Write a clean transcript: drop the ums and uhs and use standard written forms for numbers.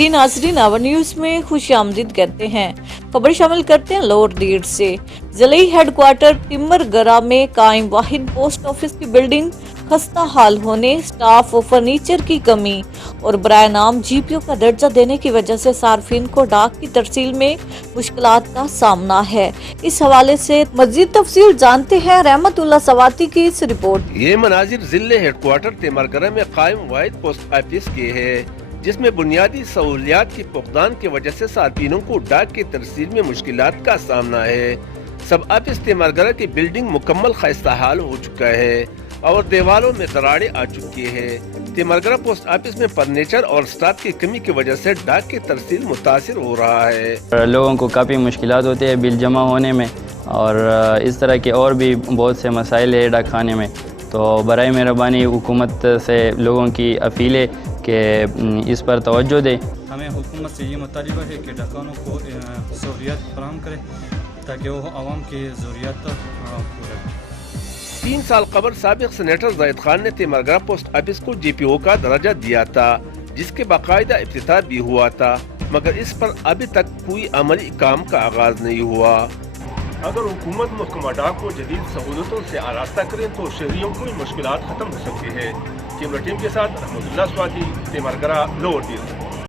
जी नाजरीन, our news में खुश आमदीद कहते हैं। खबर शामिल करते हैं लोअर दीड से। जिले हेडक्वार्टर टिम्बरगरा में कायम वाहिद पोस्ट ऑफिस की बिल्डिंग खस्ता हाल होने, स्टाफ और फर्नीचर की कमी और बराए नाम जीपीओ का दर्जा देने की वजह से सार्फिन को डाक की तरसील में मुश्किलात का सामना है। इस हवाले से मजीद तफसील जानते हैं रहमतुल्लाह सवाती की इस रिपोर्ट। ये मनाजिर जिले हेडक्वार्टर टिम्बरगरा में कायम वाहिद पोस्ट ऑफिस के है, जिसमें बुनियादी सहूलियात की फुकदान की वजह से सार्फिनों को डाक की तरसील में मुश्किलात का सामना है। सब ऑफिस टिम्बरगरा की बिल्डिंग मुकम्मल खस्ता हाल हो चुका है और दीवारों में दरारें आ चुकी है। टिम्बरगरा पोस्ट ऑफिस में फर्नीचर और स्टाफ की कमी की वजह से डाक की तरसील मुतासिर हो रहा है। लोगों को काफ़ी मुश्किलात होती है बिल जमा होने में, और इस तरह के और भी बहुत से मसाइल है डाक खाने में। तो बराए मेहरबानी हुकूमत से लोगों की अपील है कि इस पर तवज्जो दें। हमें हुकूमत से ये मुतालिबा है कि डाकखानों को सहूलियत फराहम करें ताकि वो आवाम की ज़रूरियात पूरे। 3 साल कबल साबिक सेनेटर जाहिद खान ने टिम्बरगरा पोस्ट ऑफिस को जीपीओ का दर्जा दिया था, जिसके बाकायदा इफ्तिताह भी हुआ था, मगर इस पर अभी तक कोई अमली काम का आगाज नहीं हुआ। अगर हुकूमत महकमा डाक को जदीद सहूलतों से आरास्ता करें तो शहरियों की मुश्किलात खत्म हो सकती है। कैमरा टीम के साथ रहमतुल्लाह स्वाति, टिम्बरगरा, लोअर दीड।